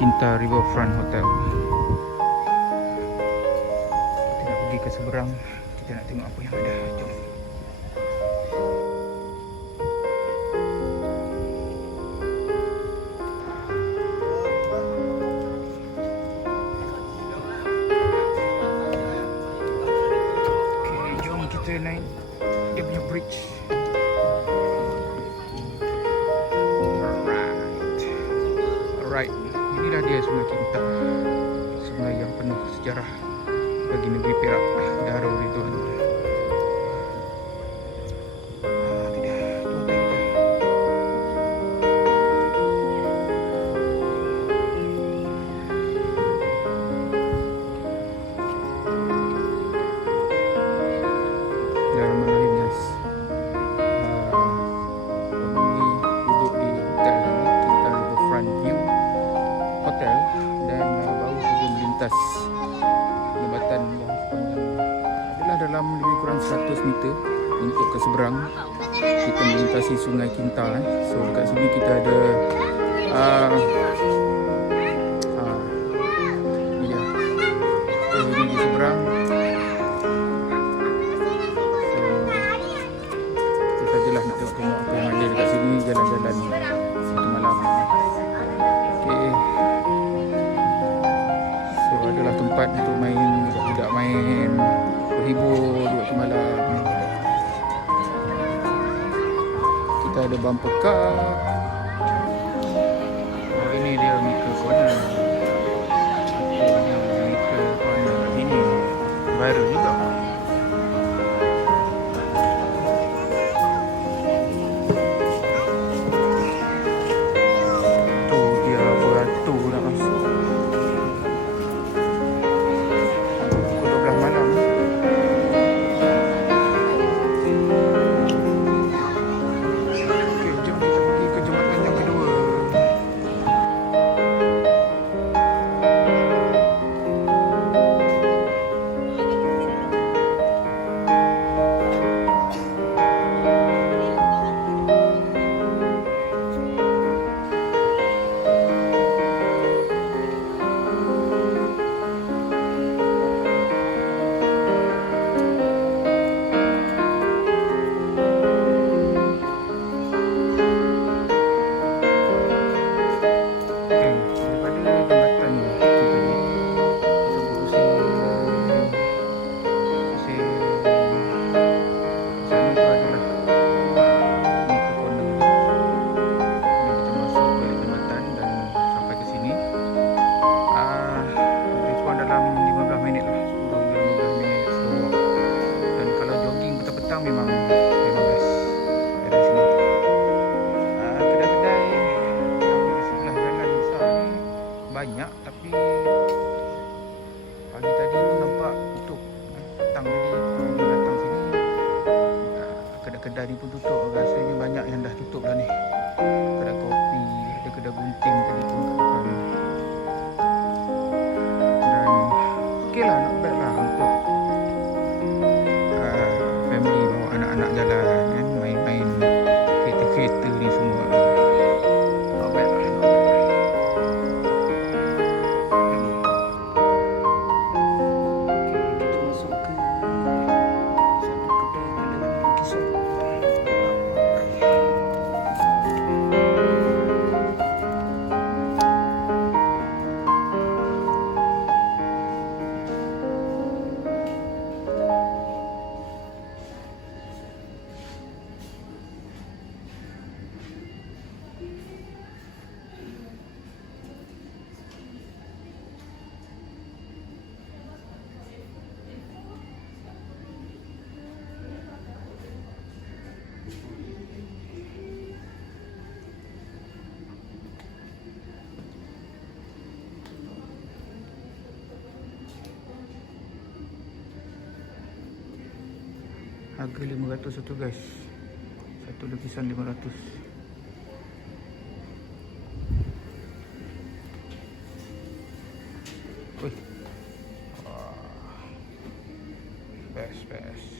Cinta Riverfront Hotel. Kita nak pergi ke seberang. Kita nak tengok apa yang ada. Jom. Okay, jom kita naik dia punya bridge. Alright, inilah dia Sungai Kinta, sungai yang penuh sejarah bagi negeri Perak, Darul Ridwan. Jembatan yang sepanjang adalah dalam lebih kurang 100 meter untuk ke seberang kita melintasi Sungai Kinta. So dekat sini kita ada ini di seberang. So itu sajalah nak tengok apa yang ada dekat sini, jalan-jalan satu malam. Okay. Adalah tempat untuk main, budak-budak main, berhibur waktu malam. Kita ada bumper car. Oh, ini dia Mika Corner. Mika Corner ini viral juga. Tu dia beratur nak masuk. Memang best dari sini. Kedai-kedai yang di sebelah jalan besar ni banyak, tapi pagi tadi tu nampak tutup. Petang tadi kalau datang sini kedai-kedai ni pun tutup. Rasanya banyak yang dah tutup dah ni. Kedai kopi, ada kedai gunting tadi pun kat depan. Dan okey lah, not bad lah untuk family bawa anak-anak jalan kan, main-main kereta-kereta ni semua. Not bad lah, not bad. Kita masuk ke satu kedai lagi lukisan. Harga 500 satu guys. Satu lukisan 500. Wih. Best.